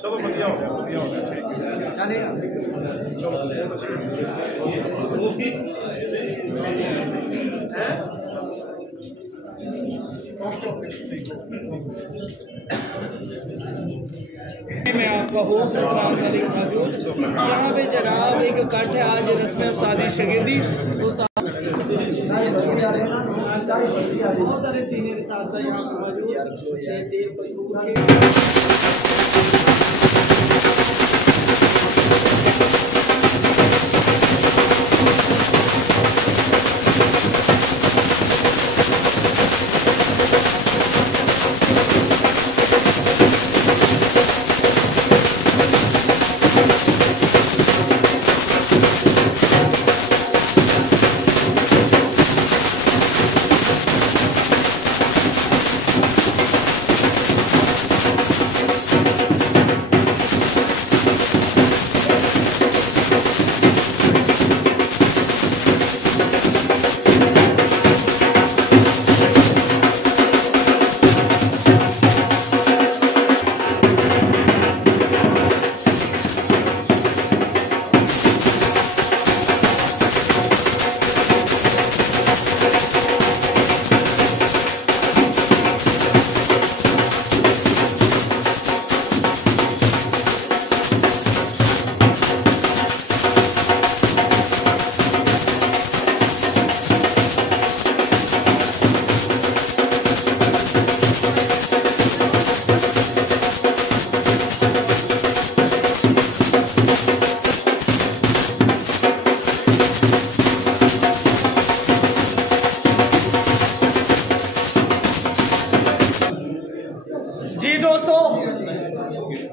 चलो बढ़िया हो गया चलिए मैं आपका होस्ट मौजूद यहाँ पे जनाब एक इकट्ठ है आज रस्म उस्तादी शगिर्दी उस्ताद बहुत सारे सीनियर साथ यहाँ पे मौजूद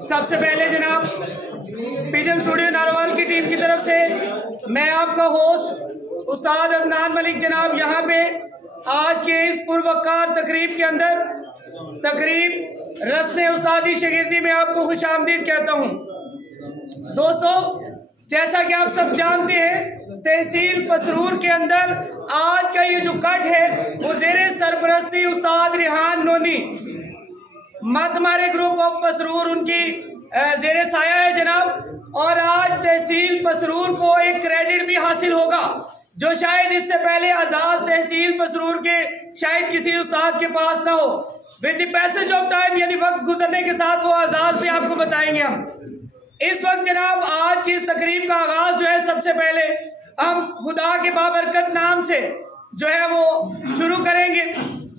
सबसे पहले जनाब पिजन स्टूडियो नारोवाल की टीम की तरफ से मैं आपका होस्ट उस्ताद अदनान मलिक जनाब यहाँ पे आज के इस पुरवकार तकरीब के अंदर तकरीब रस्म उस्तादी शगिर्दी में आपको खुशामदीद कहता हूँ। दोस्तों, जैसा कि आप सब जानते हैं, तहसील पसरूर के अंदर आज का ये जो कट है वो ज़ेरे सरपरस्ती उस्ताद रिहान नोनी मतमारे ग्रुप ऑफ पसरूर उनकी ज़ेरे साया है जनाब। और आज तहसील पसरूर को एक क्रेडिट भी हासिल होगा जो शायद इससे पहले आजाद तहसील पसरूर के शायद किसी उस्ताद के पास ना हो। With the passage of time यानी वक्त गुजरने के साथ वो आजाद भी आपको बताएंगे हम। इस वक्त जनाब आज की इस तकरीब का आगाज जो है सबसे पहले हम खुदा के बाबरकत नाम से जो है वो शुरू करेंगे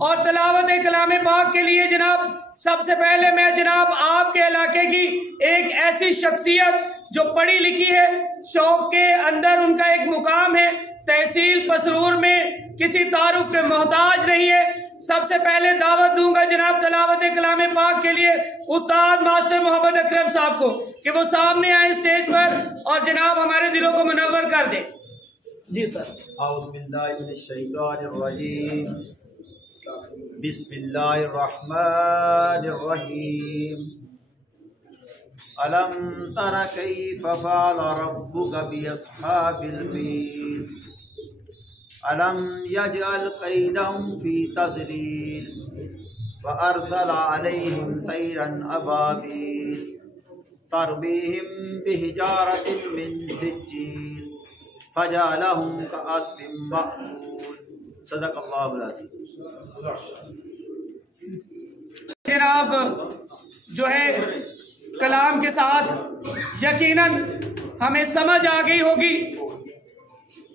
और तलावत कलाम पाक के लिए जनाब सबसे पहले मैं जनाब आपके इलाके की एक ऐसी शख्सियत जो पढ़ी लिखी है, शौक के अंदर उनका एक मुकाम है, तहसील पसरूर में किसी तारुफ पे मोहताज नहीं है, सबसे पहले दावत दूंगा जनाब तलावत कलाम पाक के लिए उस्ताद मास्टर मोहम्मद अकरम साहब को कि वो सामने आए स्टेज पर और जनाब हमारे दिलों को मुनव्वर कर दे। जी सर। बिस्मिल्लाहिर्रहमानिर्रहीम। अलम तरा कैफ फ़अल रब्बुका बिअस्हाबिल फील अलम यजअल कैदहुम फी तज़लील व अरसल अलैहिम तैरन अबाबील तरमीहिम बिहिजारतिन मिन सिज्जील फजअलहुम कअस्फिन मअकूल। सदक़ल्लाहुल अज़ीम। जनाब जो है कलाम के साथ यकीनन हमें समझ आ गई होगी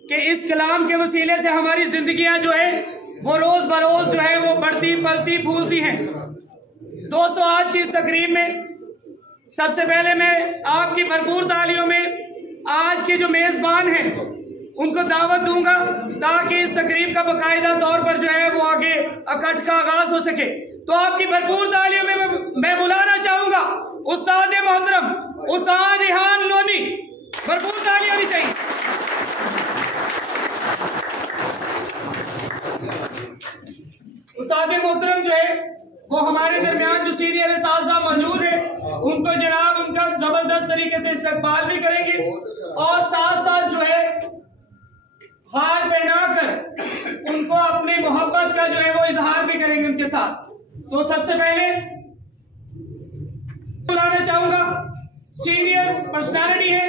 कि इस कलाम के वसीले से हमारी जिंदगियां जो है वो रोज बरोज जो है वो बढ़ती पलती फूलती हैं। दोस्तों, आज की इस तकरीब में सबसे पहले मैं आपकी भरपूर तालियों में आज के जो मेजबान हैं उनको दावत दूंगा ताकि इस तकरीब का बाकायदा तौर पर जो है वो आगे इकट्ठ का आगाज हो सके। तो आपकी भरपूर तालियों में मैं बुलाना चाहूंगा उस्ताद मोहतरम उस्ताद रिहान लोनी, भरपूर तालियां होनी चाहिए। उस्ताद मोहतरम जो है वो हमारे दरमियान जो सीनियर असातिज़ा मौजूद है उनको जनाब उनका जबरदस्त तरीके से इस्तकबाल भी करेंगे और साथ साथ जो है हार पहनाकर उनको अपनी मोहब्बत का जो है वो इजहार भी करेंगे उनके साथ। तो सबसे पहले बुलाना चाहूंगा सीनियर पर्सनालिटी है,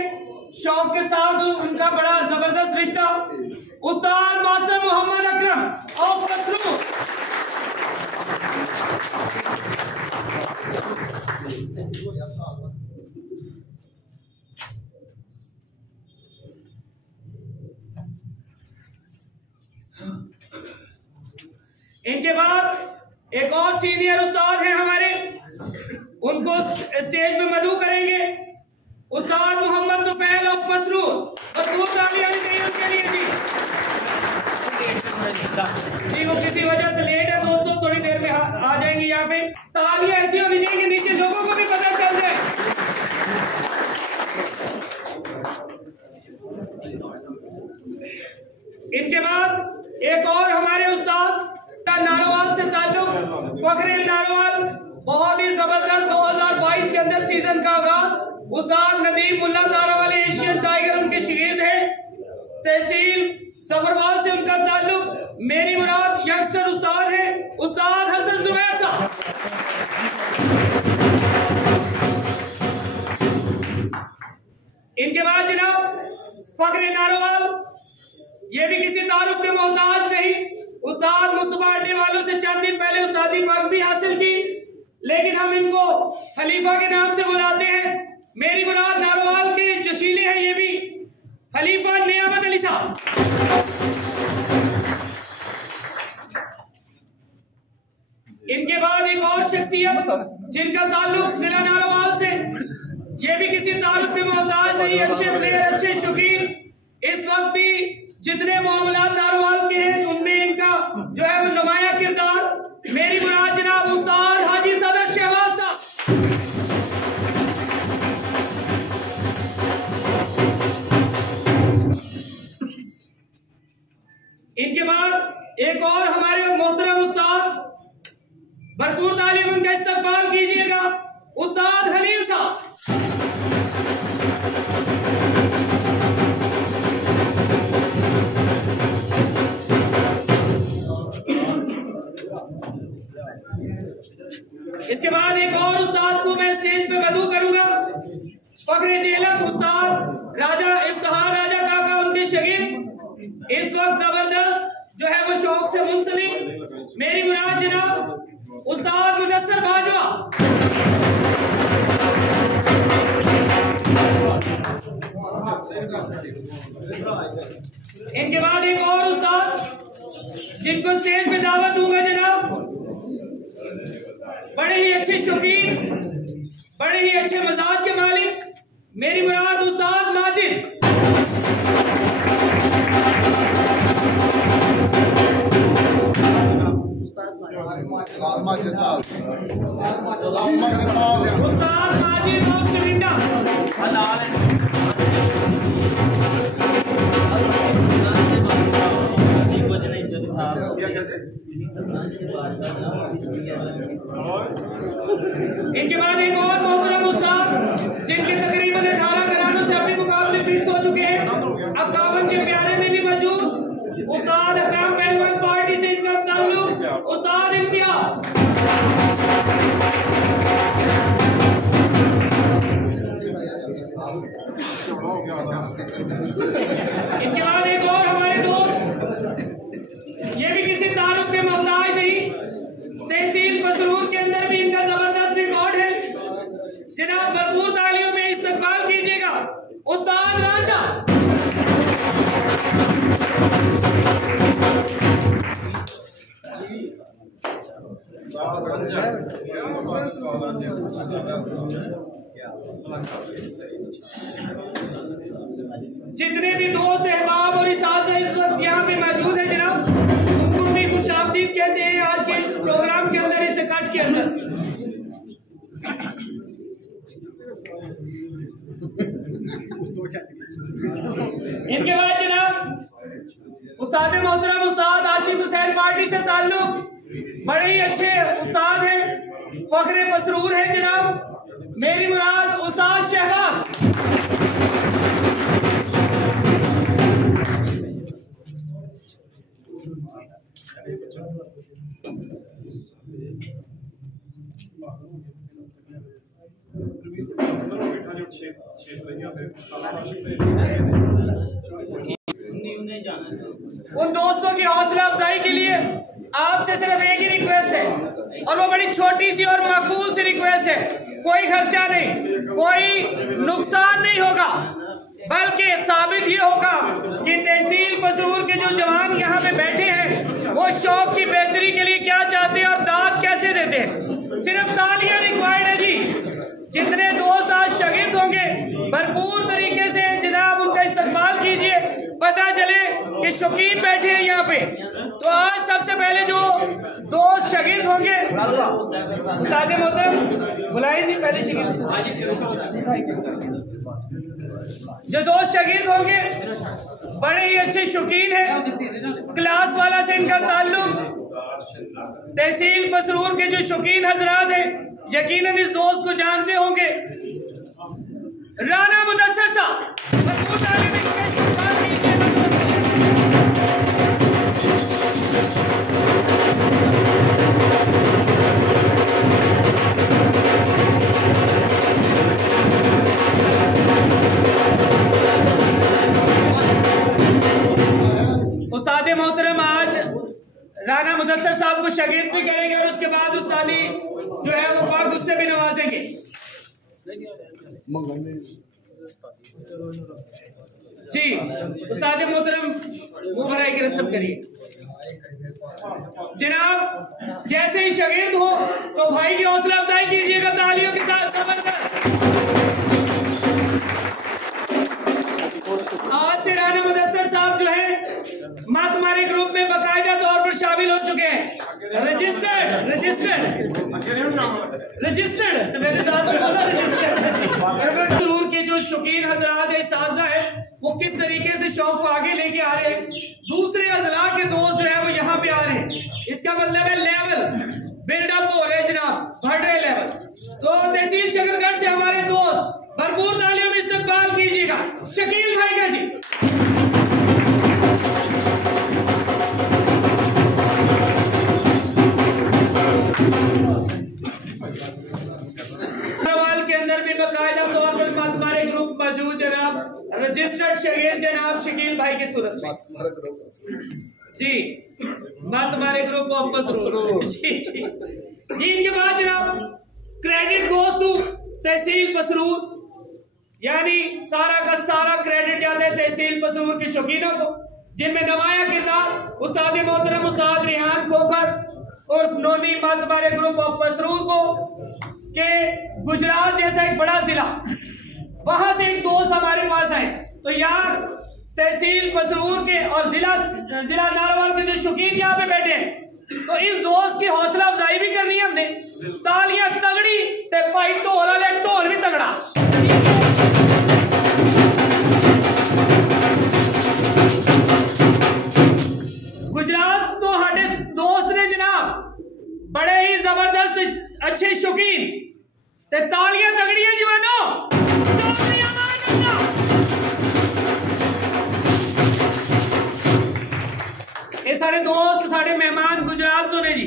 शौक के साथ उनका बड़ा जबरदस्त रिश्ता, उस्ताद मास्टर मोहम्मद अकरम और मसरूर। इनके बाद एक और सीनियर उस्ताद हैं हमारे, उनको स्टेज पे मदऊ करेंगे उस्ताद मोहम्मद तुफैल और मसरूर। भरपूर तालियां होनी चाहिए उसके लिए जी वो किसी वजह से लेट है दोस्तों, थोड़ी देर में आ जाएंगे यहाँ पे। तालियां ऐसी होनी चाहिए कि नीचे लोगों को भी पता चल जाए। इनके बाद एक और हमारे उस्ताद का नारोवाल से ताल्लुक, फखरे नारोवाल, बहुत ही जबरदस्त 2022 के अंदर सीजन का आगाज, उस्ताद नदीम मुल्ला ज़ारा वाले एशियन टाइगर उनके शागिर्द हैं, तहसील सफरवाल से उनका ताल्लुक, मेरी मुराद यंगस्टर उस्ताद है उस्ताद हसन जुबैर साहब। इनके बाद जनाब फखरे नारोवाल, ये भी किसी तारुफ के मोहताज नहीं, उस्ताद मुस्तफा अड्डे वालों से चंद दिन पहले उस्तादी पग भी हासिल की, लेकिन हम इनको खलीफा के नाम से बुलाते हैं। मेरी मुराद नारोवाल के जशीले हैं ये भी, खलीफा नियामत अली साहब। इनके बाद एक और शख्सियत जिनका ताल्लुक जिला नारोवाल से, ये भी किसी तारुफ के मोहताज नहीं, अच्छे प्लेयर, अच्छे शौकीन, इस वक्त भी जितने मामलात नारोवाल के हैं उनमें इनका जो है वो नुमाया किरदार, मेरी मुराद जनाब उस्ताद हाजी सदर शहबाज साहब। इनके बाद एक और हमारे मोहतरम उस्ताद, भरपूर तालियों उनका इस्तकबाल कीजिएगा, उस्ताद हलील साहब। इसके बाद एक और उस्ताद को मैं स्टेज पे मदऊ करूंगा, फखरे जेलम उस्ताद राजा इफ्तिखार राजा काका उनके शागिर्द, इस वक्त जबरदस्त जो है वो शौक से मुंसलिक, मेरी मुराद जनाब उस्ताद मुदस्सर बाजवा। इनके बाद एक और उस्ताद जिनको स्टेज पे दावत दूंगा जनाब, बड़े ही अच्छे शौकीन, बड़े ही अच्छे मजाज के मालिक, मेरी मुराद उस्ताद माजिद। उस्ताद माजिद ऑफ चुनिंदा। इनके बाद एक और मोहतरम उस्ताद जिनके तकरीबन 18 घरानों से अपने मुकाबले फिक्स हो चुके हैं, अब 51 के प्यारे में भी मौजूद, उस्ताद अकराम पहलवान पार्टी से इनका ताल्लुक, उस्ताद इम्तियाज। इनके बाद एक और हमारे दोस्त, ये भी किसी तारुफ के मोहताज नहीं, तहसील मसरूर के अंदर भी इनका जबरदस्त रिकॉर्ड है, जनाब भरपूर तालियों में इस्तकबाल कीजिएगा, उस्ताद राजा। जितने भी दोस्त अहबाब और कहते हैं आज के इस प्रोग्राम के अंदर, इसे कट के अंदर। इनके बाद जनाब उस्ताद मोहतरम उस्ताद आशिक हुसैन पार्टी से ताल्लुक, बड़े ही अच्छे उस्ताद हैं, फखरे मसरूर हैं जनाब, मेरी मुराद उस्ताद शहबाज। उन दोस्तों की हौसला अफजाई के लिए आपसे सिर्फ एक ही रिक्वेस्ट है, और वो बड़ी छोटी सी और माकूल सी रिक्वेस्ट है। कोई खर्चा नहीं, कोई नुकसान नहीं होगा, बल्कि साबित ये होगा कि तहसील मसरूर के जो जवान यहाँ पे बैठे हैं वो शौक की बेहतरी के लिए क्या चाहते हैं और दाद कैसे देते हैं। सिर्फ तालियां रिक्वायर्ड है जी। जितने दोस्त आज शहीद होंगे भरपूर तरीके से जनाब उनका इस्तेमाल कीजिए, पता चले कि शौकीन बैठे हैं यहाँ पे। तो आज सबसे पहले जो दोस्त शहीद होंगे, उस्ताद मोहतरम बुलाएं जी, पहले जो दोस्त शहीद होंगे बड़े ही अच्छे शौकीन हैं, क्लास वाला से इनका ताल्लुक। तहसील मसरूर के जो शौकीन हजरात हैं यकीनन इस दोस्त को जानते होंगे, राना मुदस्सर साहब। उस्ताद मोहतरम आज राना मुदस्सर साहब को शागिर्द भी करेंगे और उसके बाद उस्तादी जो है वो पाक उससे भी नवाजेंगे। जी उस्ताद मोहतरम वो भराई की रस्म करिए जनाब। जैसे ही शागिर्द हो तो भाई की हौसला अफजाई कीजिएगा तालियों के साथ समझ कर। आज से राना मुदस्सर साहब जो है मातमारी ग्रुप में बाकायदा तौर पर शामिल हो चुके हैं, रजिस्टर्ड मेरे साथ जरूर के जो शौकीन हजरात है, साजा है, वो किस तरीके से शौक को आगे लेके आ रहे हैं। दूसरे अजला के दोस्त जो है वो यहाँ पे आ रहे हैं, इसका मतलब है लेवल बिल्डअप हो रहे जनाब, बढ़ रहे लेवल। तो तहसील शकरगढ़ से हमारे दोस्त भरपूर तालियों में इस्तकबाल कीजिएगा शकील भाई का जी। के अंदर भी बाकायदा तौर पर मातमारे ग्रुप मौजूद जनाब, रजिस्टर्ड शहीद जनाब शकील भाई की सूरत में जी, मातमारे ग्रुप ऑफ मसरूर जी जी जी। इनके बाद जनाब क्रेडिट गोज टू तहसील मसरूर, यानी सारा का सारा क्रेडिट जाता है तहसील मसरूर के शौकीनों को, जिनमें नमाया किरदार उस्ताद मोहतरम उस्ताद रिहान खोखर और नोनी मातमारे ग्रुप ऑफ मसरूर को के गुजरात जैसा एक बड़ा जिला, वहां से एक दोस्त हमारे पास आए। तो यार तहसील मसरूर के और जिला नारवाल के जो शौकीन यहाँ पे बैठे हैं, तो इस दोस्त की हौसला अफजाई भी करनी है हमने। तालियां तगड़ी ते भाई ढोल भी तगड़ा। गुजरात तो हमारे दोस्त ने जनाब बड़े ही जबरदस्त अच्छे शौकीन, ते तालियां तगड़ी है जवानों। ये सारे दोस्त सारे मेहमान गुजरात तो ने जी,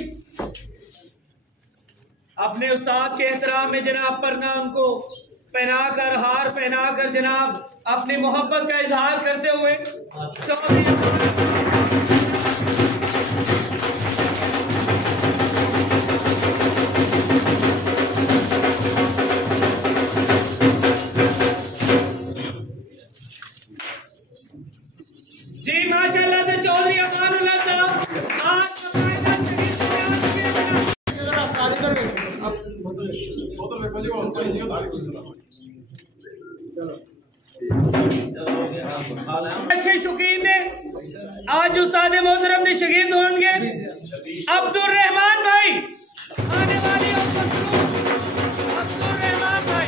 अपने उस्ताद के एहतराम में जनाब परना उनको पहनाकर हार पहनाकर जनाब अपनी मोहब्बत का इजहार करते हुए जी माशाल्लाह से चौधरी अमानुल्लाह साहब आज अच्छे शौकीन ने आज उस्ताद मोहतरम ने शहीद होंगे अब्दुल रहमान भाई आने वाली अब्दुल रहमान भाई।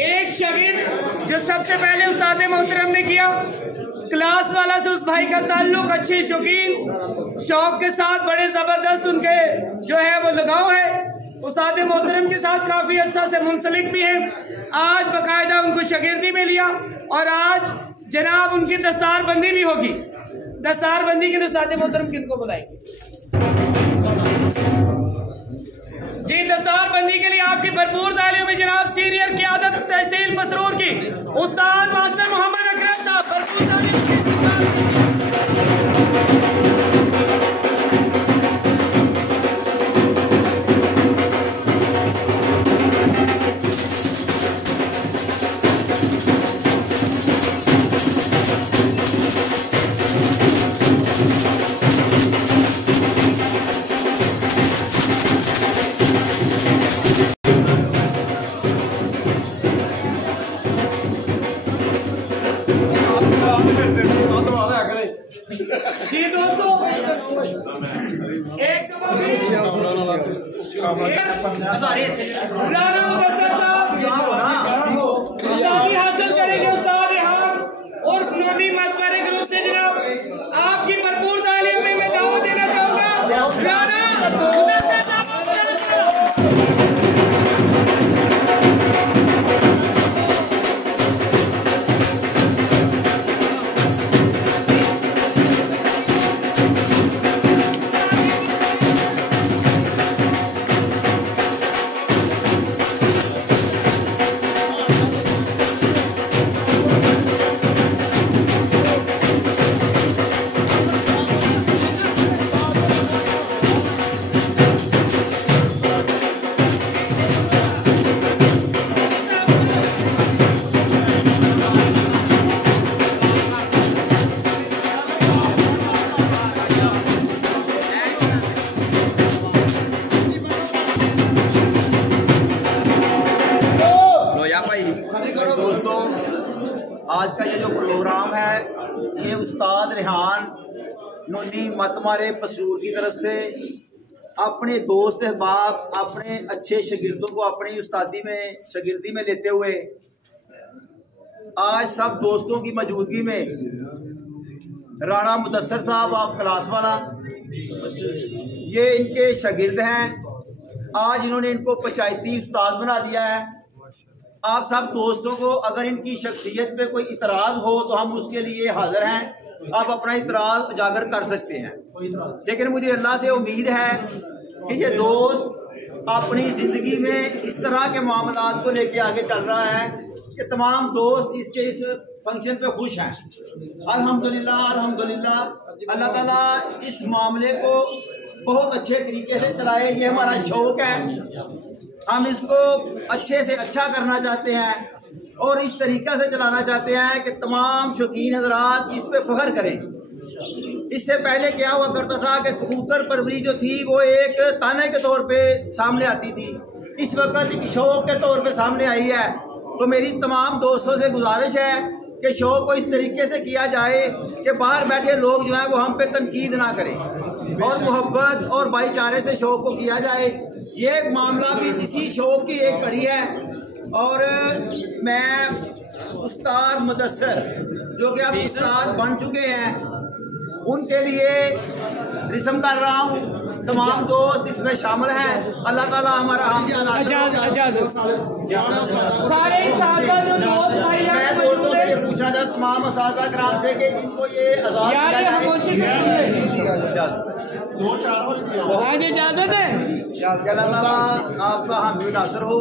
एक शगीर जो सबसे पहले उस्ताद मोहतरम ने किया, क्लास वाला से उस भाई का ताल्लुक अच्छे शौकीन शौक के साथ बड़े जबरदस्त उनके जो है वो लगाव है। उस्ताद मोहतरम के साथ काफी अरसा से मुंसलिक भी है। आज बाकायदा उनको शागिर्दी में लिया और आज जनाब उनकी दस्तार बंदी भी होगी। दस्तार बंदी के लिए उस्ताद मोहतरम किनको बुलाएंगे जी? दस्तार बंदी के लिए आपकी भरपूर तालियों में जनाब सीनियर क़यादत तहसील मसरूर की उस्ताद मास्टर मोहम्मद अकरम साहब, भरपूर तालियों में। जी दोस्तों, एक राना मुदस्सर साहब उस्तादी हासिल करेंगे। उस्ताद और नूनी मतवारे ग्रुप से जनाब आपकी भरपूर तालियों में मैं दावत देना चाहूंगा। राना मुदस्सर साहब आज का ये जो प्रोग्राम है ये उस्ताद रेहान नूनी मतमारे पसूर की तरफ से अपने दोस्त अहबाब अपने अच्छे शागिर्दों को अपनी उस्तादी में शागिर्दी में लेते हुए आज सब दोस्तों की मौजूदगी में राना मुदस्सर साहब ऑफ क्लास वाला ये इनके शागिर्द हैं। आज इन्होंने इनको पंचायती उस्ताद बना दिया है। आप सब दोस्तों को अगर इनकी शख्सियत पे कोई इतराज़ हो तो हम उसके लिए हाजिर हैं। आप अपना इतराज़ उजागर कर सकते हैं, लेकिन मुझे अल्लाह से उम्मीद है कि ये दोस्त अपनी ज़िंदगी में इस तरह के मामलात को लेके आगे चल रहा है कि तमाम दोस्त इसके इस फंक्शन पे खुश हैं। अल्हम्दुलिल्लाह अल्हम्दुलिल्लाह, अल्लाह ताला इस मामले को बहुत अच्छे तरीके से चलाए, ये हमारा शौक़ है। हम इसको अच्छे से अच्छा करना चाहते हैं और इस तरीक़ा से चलाना चाहते हैं कि तमाम शौकीन हज़रात इस पे फ़ख्र करें। इससे पहले क्या हुआ करता था कि कबूतर परवरी जो थी वो एक ताने के तौर पे सामने आती थी, इस वक्त एक शौक़ के तौर पे सामने आई है। तो मेरी तमाम दोस्तों से गुजारिश है कि शौक़ को इस तरीके से किया जाए कि बाहर बैठे लोग जो हैं वो हम पे तनकीद ना करें और मोहब्बत और भाईचारे से शौक़ को किया जाए। ये मामला भी इसी शौक़ की एक कड़ी है। और मैं उस्ताद मुदस्सर जो कि अब उस्ताद बन चुके हैं उनके लिए रिस्म कर रहा हूँ। तमाम दोस्त इसमें शामिल हैं। अल्लाह ताला हमारा मैं दोस्तों से ये पूछना था तमाम असातिज़ा कराम से कि इनको ये आज़ाद इजाजत है। आपका हामी नासर हो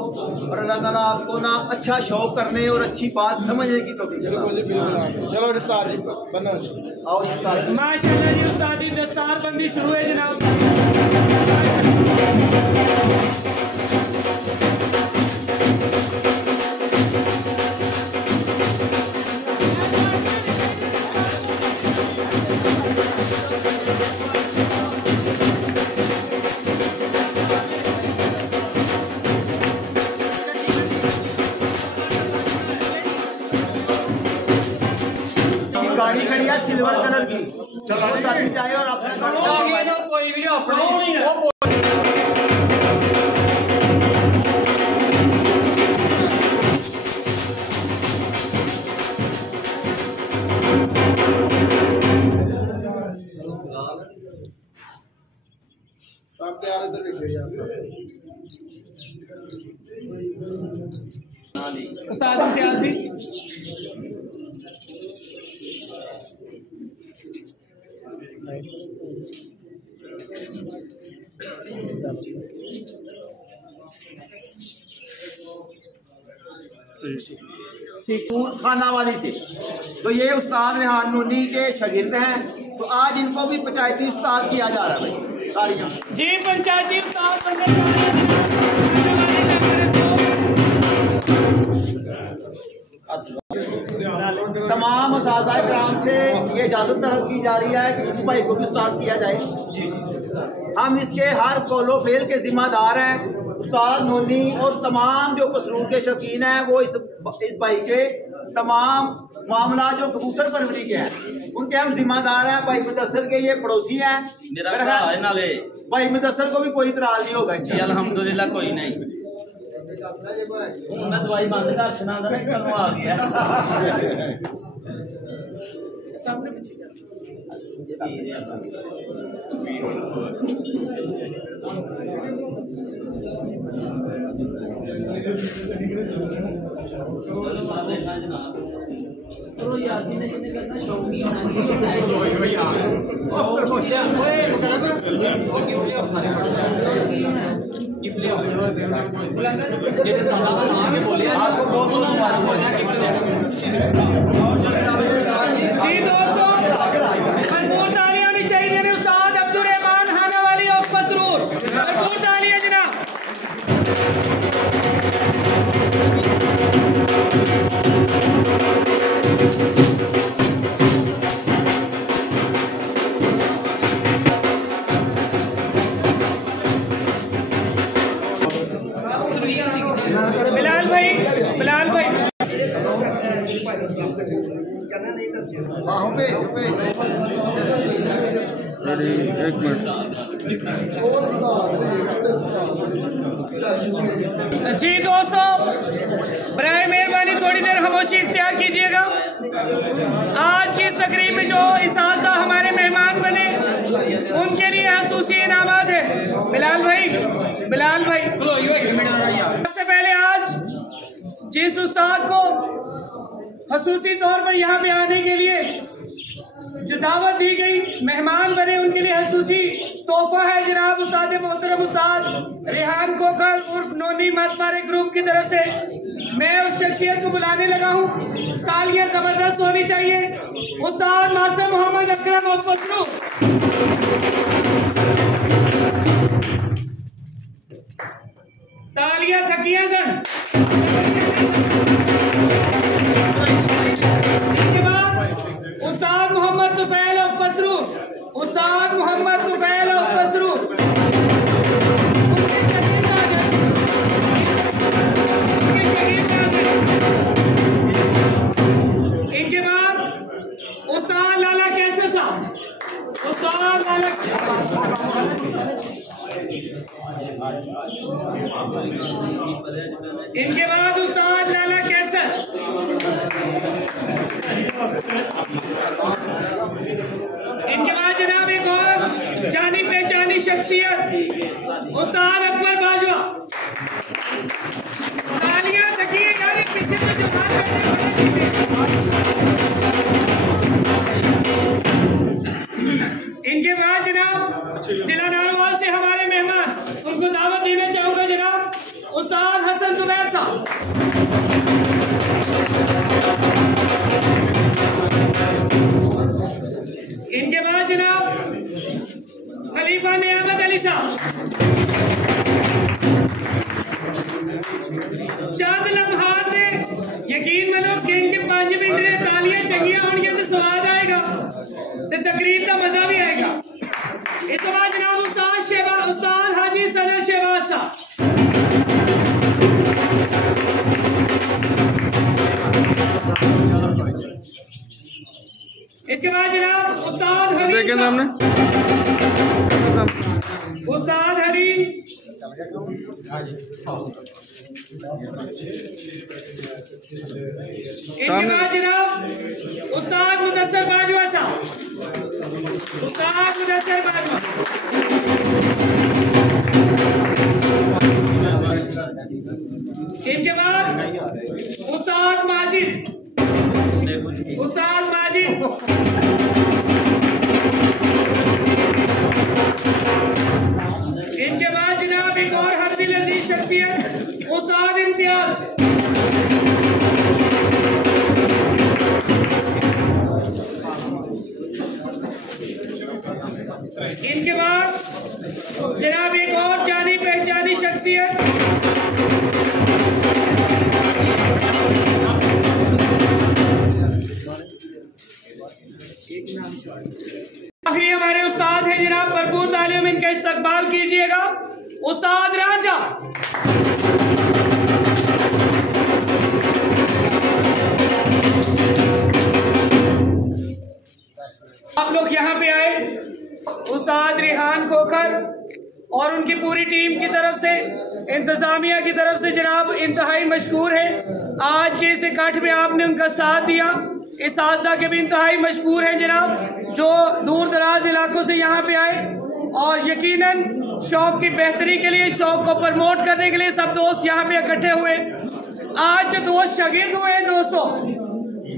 और अल्लाह ताला आपको ना अच्छा शौक करने और अच्छी बात समझने की तौफीक दे। चलो उस्ताद जी बनो। आओ उस्ताद। माशाल्लाह जी उस्ताद जी दस्तार बंदी शुरू है जनाब। गाड़ी खड़ी है सिल्वर कलर की, चलो साथी जाए और अपने कोई वीडियो सब तैयार इधर देखिए यार सब। उस्ताद इम्तियाज जी खाना वाली से, तो ये उस्ताद रेहान नूनी के शागिर्द हैं। तो आज इनको भी पंचायती उस्ताद किया जा रहा है भाई तालियां जी। पंचायती उस्ताद तमाम असातिज़ा कराम से ये इजाज़त तलब की जा रही है कि इस भाई को भी उस्ताद किया जाए। हम इसके हर कौलो फेल के जिम्मेदार हैं। उस्ताद नूनी और तमाम जो मसरूर के शौकीन हैं वो इस भाई के तमाम मामला जो कबूतर परवरी के हैं उनके हम जिम्मेदार हैं। भाई मुदस्सर के ये पड़ोसी हैं। भाई मुदस्सर को भी कोई इतराज नहीं होगा अल्हम्दुलिल्लाह कोई नहीं। उन्हें दवाई बंद कर सुना आ गया सामने पीछे आपको बहुत बहुत मुबारक हो। जी दोस्तों भरपूर तालियां होनी चाहिए उस्ताद अब्दुल रहमान हाना वाली और मसरूर, भरपूर तालियां जनाब। बिलाल भाई एक मिनट। जी दोस्तों बराए मेहरबानी थोड़ी देर खामोशी इख्तियार कीजिएगा। आज की इस तकरीब में जो इसासा हमारे मेहमान बने उनके लिए खसूसी इनामात है। बिलाल भाई सबसे पहले आज जिस उस्ताद को खसूसी तौर पर यहाँ पे आने के लिए जो दावत दी गई मेहमान बने उनके लिए खसूसी तोहफा है जनाब उस्ताद मोहतरम उस्ताद रेहान खोखर उर्फ नोनी मत मारे ग्रुप की तरफ से। मैं उस शख्सियत को बुलाने लगा हूँ, तालियां जबरदस्त होनी चाहिए। उस्ताद मास्टर मोहम्मद अकरम और फसलू तालियां थकिया सन। इसके बाद उस्ताद मोहम्मद तुफैल और फसरू, उस्ताद मोहम्मद तुफैल और फसरू इनके बाद उस्ताद लाला कैसर साहब, उस्ताद लाला इनके बाद उस्ताद लाला कैसर, इनके बाद जनाब एक और जानी पहचानी शख्सियत उस्ताद अकबर बाजवा। तालियां तकिए पीछे तो जवान चलो इनके 5 मिनट में तालियां चंगियां होंगी तो स्वाद आएगा तो तकरीब का मजा भी आएगा। इस बाद जनाब उस्ताद हाजी सदर शहबाज साहब। इसके बाद जनाब उस्ताद हलीम सामने उस्ताद हलीम। इसके बाद जनाब उस्ताद मुदस्सर बाजवा साहब। उस्ताद मुदस्सर बाजवा। इनके बाद उस्ताद माजिद। उस्ताद माजिद। इनके बाद जनाब एक और हरदिल अजीज शख्सियत उस्ताद इम्तियाज। इनके बाद जनाब एक और जानी पहचानी शख्सियत आखिरी हमारे उस्ताद हैं जनाब, भरपूर तालियों में इनका इस्तकबाल कीजिएगा। उस्ताद राजा। आप लोग यहाँ पे आए उस्ताद रेहान खोखर और उनकी पूरी टीम की तरफ से, इंतजामिया की तरफ से जनाब इंतहाई मशकूर है। आज के इस इकट्ठ में आपने उनका साथ दिया। इस साजा के भी इंतहाई मशकूर हैं जनाब, जो दूर दराज इलाकों से यहाँ पे आए और यकीनन शौक की बेहतरी के लिए, शौक को प्रमोट करने के लिए सब दोस्त यहाँ पे इकट्ठे हुए। आज जो दोस्त शागिर्द हुए हैं दोस्तों,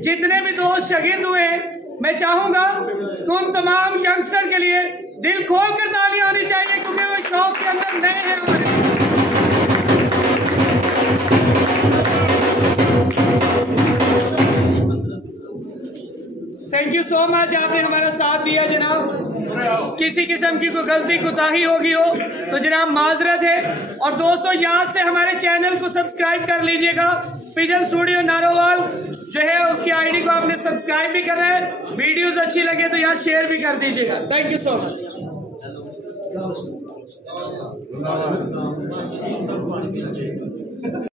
जितने भी दोस्त शागिर्द हुए हैं, मैं चाहूंगा कि उन तमाम यंगस्टर के लिए दिल खोल कर तालियां होनी चाहिए, क्योंकि वो शौक के अंदर नए हैं हमारे। थैंक यू सो मच, आपने हमारा साथ दिया जनाब। किसी किस्म की कोई गलती कोताही होगी हो तो जनाब माजरत है। और दोस्तों याद से हमारे चैनल को सब्सक्राइब कर लीजिएगा। पिजन स्टूडियो नारोवाल जो है उसकी आईडी को आपने सब्सक्राइब भी करना है। वीडियोस अच्छी लगे तो यार शेयर भी कर दीजिएगा। Thank you so much.